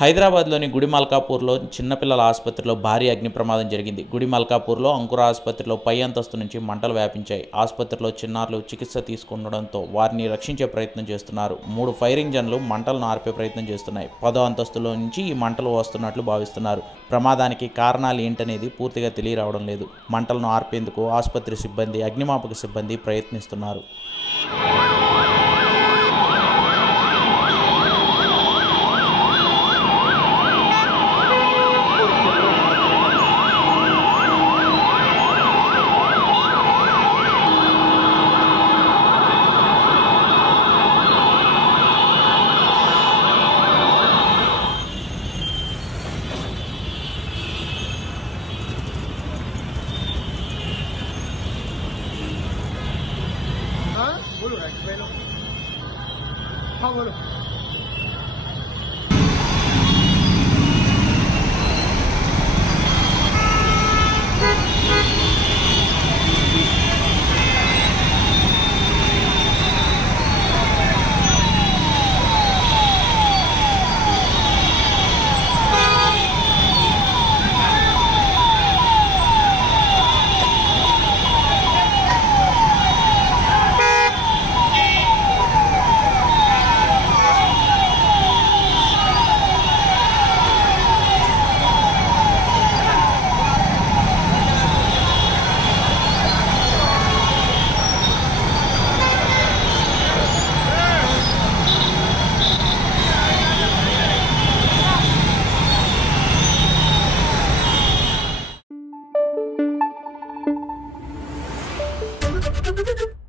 హైదరాబాద్లోని గుడిమల్కాపూర్లో చిన్నపిల్లల ఆసుపత్రిలో భారీ అగ్ని ప్రమాదం జరిగింది. గుడిమల్కాపూర్లో అంకుర ఆసుపత్రిలో పై అంతస్తు నుంచి మంటలు వ్యాపించాయి. ఆసుపత్రిలో చిన్నారులు చికిత్స తీసుకుండడంతో వారిని రక్షించే ప్రయత్నం చేస్తున్నారు. 3 ఫైర్ ఇంజన్లు మంటలను ఆర్పే ప్రయత్నం చేస్తున్నాయి. 10వ అంతస్తులో నుంచి ఈ మంటలు వస్తున్నట్లు భావిస్తున్నారు. ప్రమాదానికి కారణాలు ఏంటనేది పూర్తిగా తెలియరావడం లేదు. మంటలను ఆర్పేందుకు ఆసుపత్రి సిబ్బంది, అగ్నిమాపక సిబ్బంది ప్రయత్నిస్తున్నారు. बोलो हाँ बोलो Thank you.